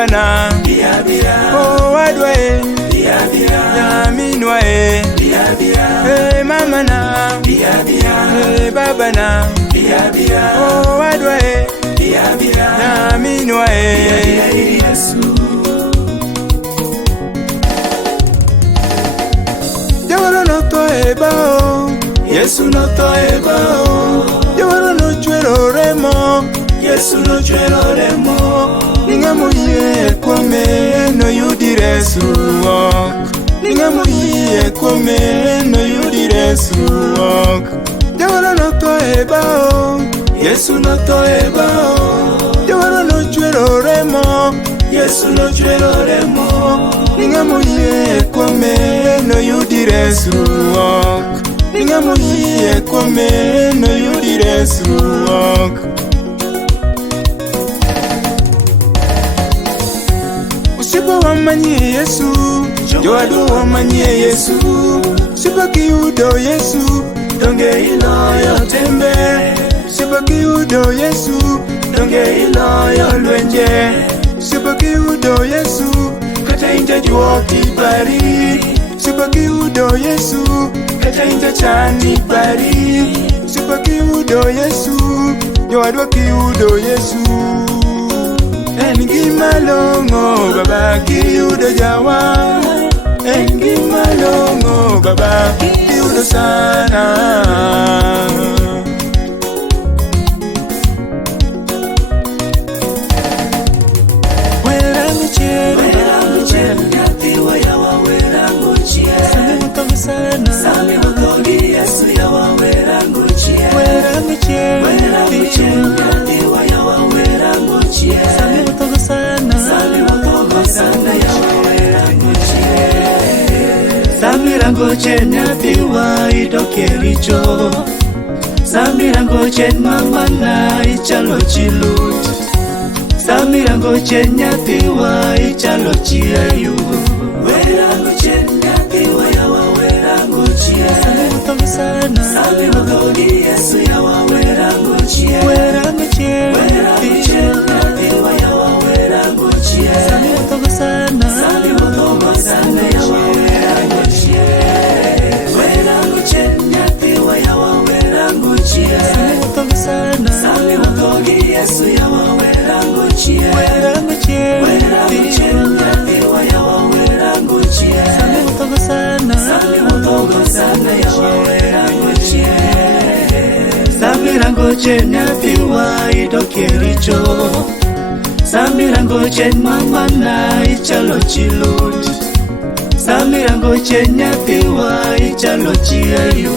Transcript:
baba na oh wadwa nyaminwa mama na baba na oh wadwa nyaminwa Jawara no to ebao Yesu no to ebao Jawara no chwero remo Yesu no chwero remo Ninga muye kwame no yudire suok Ninga muye kwame no yudire suok Jawara no to ebao Yesu no to ebao Jawara no chwero remo Yesu no chwero remo Ninga muye kwame no yudire suok Ninga muye kwame no yudire suok Usipo wamanye Yesu Joadu wamanye Yesu Usipo kiudo Yesu Donge ilo yotembe Usipo kiudo Yesu Donge ilo yolwenje Usipo kiudo Yesu Kata inja juo kibari Usipo kiudo Yesu Kata inja chani bari Usipo kiudo Yesu Joadu kiudo Yesu Engi malongo baba kiudo jawa Engi malongo baba kiudo sana Wera michel Nyatiwa yawa wera nguchie Sami mutogi sana Sami mutogi Yesu yawa wera nguchie Wera michel Nyatiwa yawa wera nguchie Sami mutogi sana yawa wera nguchie Sami rangoche nyatiwa idoke richo Sami rangoche mamana ichalo chilut Sami rangoche nyatiwa ichalo chiayu Wera ngoche nyatiwa yawa wera nguchie Sami mutogi sana Sami mutogi Yesu yawa wera nguchie Wera nguchie nyatiwa yawa wera nguchie Sami mutogi sana yawa wera nguchie Wera nguchie nyatiwa yawa wera nguchie Sami mutogi sana Sami mutogi Yesu yawa wera nguchie Wera nguchie nyatiwa yawa wera nguchie Sami mutogi sana yawa wera nguchie Sami rangoche nyatiwa idoke richo Sami rangoche mamana ichalo chilut Sami rangoche nyatiwa ichalo chiayu